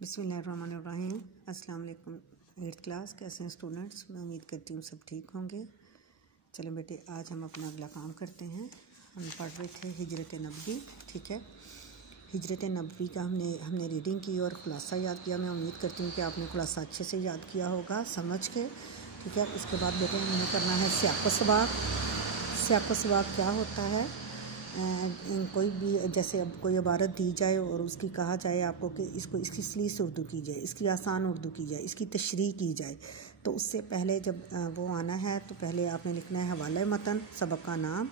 बिस्मिल्लाहिर्रहमानिर्रहीम। अस्सलाम वालेकुम। 8th क्लास कैसे हैं स्टूडेंट्स? मैं उम्मीद करती हूँ सब ठीक होंगे। चलें बेटे, आज हम अपना अगला काम करते हैं। हम पढ़ रहे थे हिजरत नबवी, ठीक है। हिजरत नबवी का हमने रीडिंग की और खुलासा याद किया। मैं उम्मीद करती हूँ कि आपने खुलासा अच्छे से याद किया होगा समझ के, ठीक है। उसके बाद बेटे हमें करना है सियाक़ व सबाक़। सियाक़ व सबाक़ क्या होता है? कोई भी जैसे अब कोई इबारत दी जाए और उसकी कहा जाए आपको कि इसकी सलीस उर्दू की जाए, इसकी आसान उर्दू की जाए, इसकी तशरीह की जाए, तो उससे पहले जब वो आना है तो पहले आपने लिखना है हवाला मतन, सबक का नाम,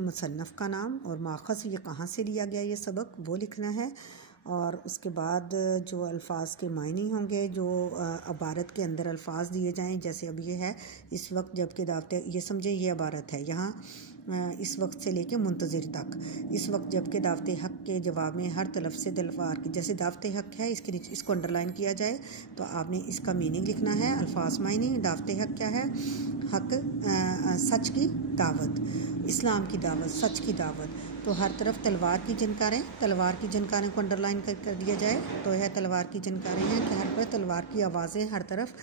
मुसन्नफ़ का नाम और माख़ज़ ये कहाँ से लिया गया ये सबक वो लिखना है। और उसके बाद जो अल्फाज के मायने होंगे, जो इबारत के अंदर अल्फाज दिए जाएं, जैसे अब ये है इस वक्त जबकि दावत, ये समझे ये इबारत है यहाँ इस वक्त से लेके मुंतज़िर तक। इस वक्त जबकि दावत हक़ के जवाब में हर तरफ से तलवार की, जैसे दावत हक़ है इसके नीचे इसको अंडरलाइन किया जाए तो आपने इसका मीनिंग लिखना है। अल्फाज मायने, दावत हक़ क्या है? हक़ सच की दावत, इस्लाम की दावत, सच की दावत। तो हर तरफ तलवार की जानकारें को अंडरलाइन कर दिया जाए तो यह तलवार की जानकारें हैं कि हर पर तलवार की आवाज़ें, हर तरफ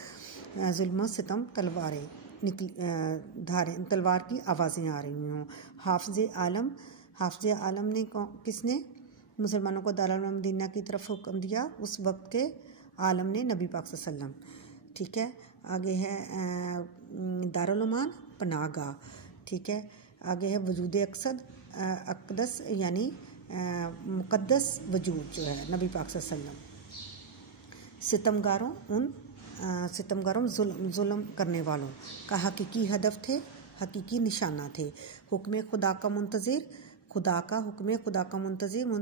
जुल्म सितम तलवारें निकली, धारें तलवार की आवाज़ें आ रही हों। हाफ़िज़ आलम ने किसने मुसलमानों को दारुल मदीना की तरफ हुक्म दिया? उस वक्त के आलम ने, नबी पाक सल्लल्लाहु अलैहि वसल्लम, ठीक है। आगे है दारुल अमान, पनाहगाह, ठीक है। आगे है वजूद अक़दस यानी मुक़द्दस वजूद जो है नबी पाक सल्लल्लाहु अलैहि वसल्लम। सितमगारों जुल्म करने वालों का हकीकी हदफ थे, हकीकी निशाना थे। हुक्म खुदा का मुंतज़िर, खुदा का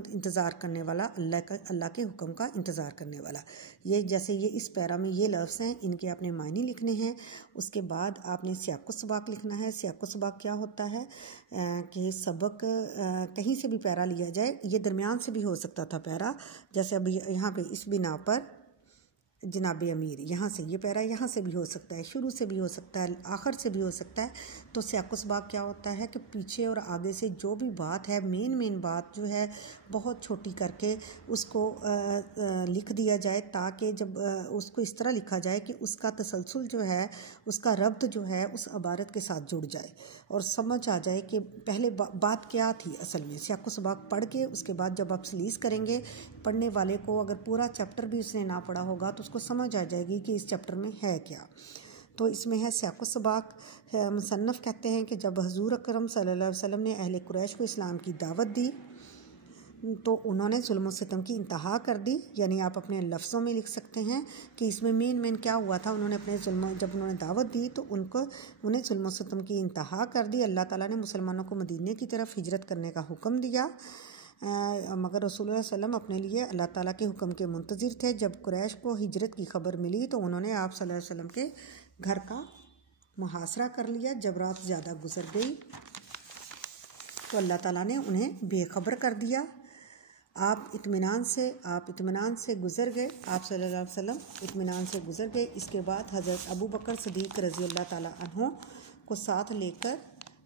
इंतज़ार करने वाला, अल्लाह के हुक्म का इंतज़ार करने वाला। ये जैसे ये इस पैरा में ये लफ्ज़ हैं, इनके आपने मायने लिखने हैं। उसके बाद आपने सियाक़ व सबाक़ लिखना है। सियाक़ व सबाक़ क्या होता है कि सबक कहीं से भी पैरा लिया जाए, ये दरमियान से भी हो सकता था पैरा, जैसे अभी यहाँ पे इस बिना पर जनाब अमीर, यहाँ से ये पैरा यहाँ से भी हो सकता है, शुरू से भी हो सकता है, आखिर से भी हो सकता है। तो सियाक़ व सबाक़ क्या होता है कि पीछे और आगे से जो भी बात है, मेन बात जो है बहुत छोटी करके उसको लिख दिया जाए, ताकि जब उसको इस तरह लिखा जाए कि उसका तसलसल जो है, उसका रब्त जो है उस इबारत के साथ जुड़ जाए और समझ आ जाए कि पहले बात क्या थी असल में। सियाक़ व सबाक़ पढ़ के उसके बाद जब आप सलीस करेंगे, पढ़ने वाले को अगर पूरा चैप्टर भी उसने ना पढ़ा होगा तो उसको समझ आ जाएगी कि इस चैप्टर में है क्या। तो इसमें है सियाक़ व सबाक़। मुसन्नफ़ कहते हैं कि जब हज़ूर अकरम सल्लल्लाहु अलैहि वसल्लम ने अहले कुरैश को इस्लाम की दावत दी तो उन्होंने जुल्म सितम की इंतहा कर दी। यानी आप अपने लफ्ज़ों में लिख सकते हैं कि इसमें मेन क्या हुआ था। उन्होंने अपने जब उन्होंने दावत दी तो उन्हें जुल्म सितम की इंतहा कर दी। अल्लाह ताला ने मुसलमानों को मदीने की तरफ हिजरत करने का हुक्म दिया, मगर रसूलुल्लाह सल्लल्लाहु अलैहि वसल्लम अपने लिए अल्लाह ताला के हुक्म के मुंतज़िर थे। जब कुरैश को हिजरत की खबर मिली तो उन्होंने आप सल्लल्लाहु अलैहि वसल्लम के घर का मुहासरा कर लिया। जब रात ज़्यादा गुजर गई तो अल्लाह ताला ने उन्हें बेखबर कर दिया। आप इत्मीनान से गुज़र गए, आप सल्लल्लाहु अलैहि वसल्लम इत्मीनान से गुज़र गए। इसके बाद हज़रत अबू बकर सिद्दीक़ रज़ी अल्लाह ताला अन्हु को साथ लेकर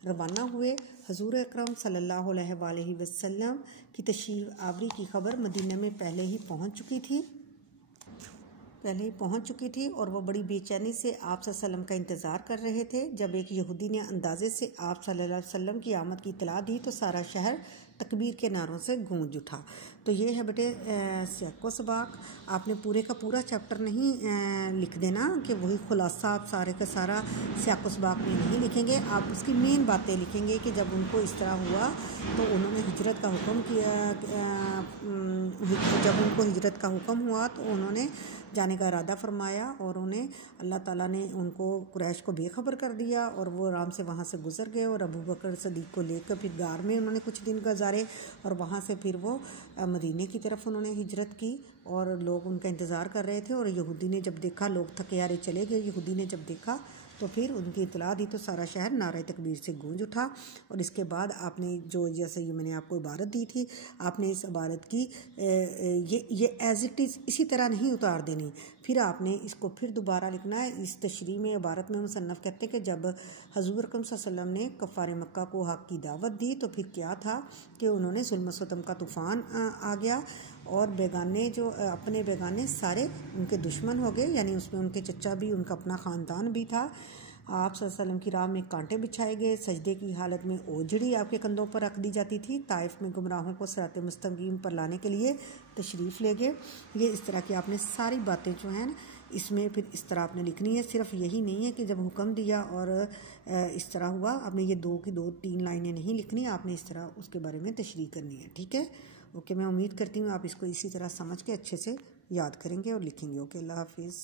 रवाना हुए। हज़ूर अकरम सल्लल्लाहु अलैहि वसल्लम की तशरीफ़ आवरी की खबर मदीने में पहले ही पहुंच चुकी थी और वो बड़ी बेचैनी से आप सल्लल्लाहु अलैहि वसल्लम का इंतज़ार कर रहे थे। जब एक यहूदी ने अंदाज़े से आप सल्लल्लाहु अलैहि वसल्लम की आमद की इत्तला दी तो सारा शहर तकबीर के नारों से गूंज उठा। तो ये है बेटे सियाक़ व सबाक़। आपने पूरे का पूरा चैप्टर नहीं लिख देना कि वही खुलासा आप सारे का सारा सियाक़ व सबाक़ में नहीं लिखेंगे। आप उसकी मेन बातें लिखेंगे कि जब उनको इस तरह हुआ तो उन्होंने हिजरत का हुक्म किया, जब उनको हिजरत का हुक्म हुआ तो उन्होंने जाने का इरादा फरमाया और उन्हें अल्लाह ताला ने उनको कुरैश को बेखबर कर दिया और वो आराम से वहाँ से गुज़र गए। और अबू बकर सिद्दीक़ को लेकर फिर गार में उन्होंने कुछ दिन गुजारे और वहाँ से फिर वो मदीने की तरफ उन्होंने हिजरत की और लोग उनका इंतज़ार कर रहे थे। और यहूदी ने जब देखा, लोग थके हारे चले गए, यहूदी ने जब देखा तो फिर उनकी इत्तला दी तो सारा शहर नारे तकबीर से गूंज उठा। और इसके बाद आपने जो जैसे ये मैंने आपको इबारत दी थी, आपने इस इबारत की ये एज़ इट इज़ इसी तरह नहीं उतार देनी, फिर आपने इसको फिर दोबारा लिखना है। इस तशरीह में इबारत में मुसन्नफ़ कहते हैं कि जब हज़ूर अकरम सल्लल्लाहु अलैहि वसल्लम ने कफ़ार मक्का को हक़ की दावत दी तो फिर क्या था कि उन्होंने जुल्म सितम का तूफ़ान आ गया और बेगाने जो अपने बेगाने सारे उनके दुश्मन हो गए, यानी उसमें उनके चचा भी, उनका अपना ख़ानदान भी था। आप सल्लल्लाहु अलैहि वसल्लम की राह में कांटे बिछाए गए, सजदे की हालत में ओझड़ी आपके कंधों पर रख दी जाती थी। ताइफ में गुमराहों को सिरात मुस्तकीम पर लाने के लिए तशरीफ़ ले गए। ये इस तरह की आपने सारी बातें जो हैं इसमें फिर इस तरह आपने लिखनी है। सिर्फ यही नहीं है कि जब हुक्म दिया और इस तरह हुआ, आपने ये 2 लाइनें नहीं लिखनी, आपने इस तरह उसके बारे में तशरीह करनी है। ठीक है, ओके। मैं उम्मीद करती हूँ आप इसको इसी तरह समझ के अच्छे से याद करेंगे और लिखेंगे। ओके, अल्लाह हाफिज़।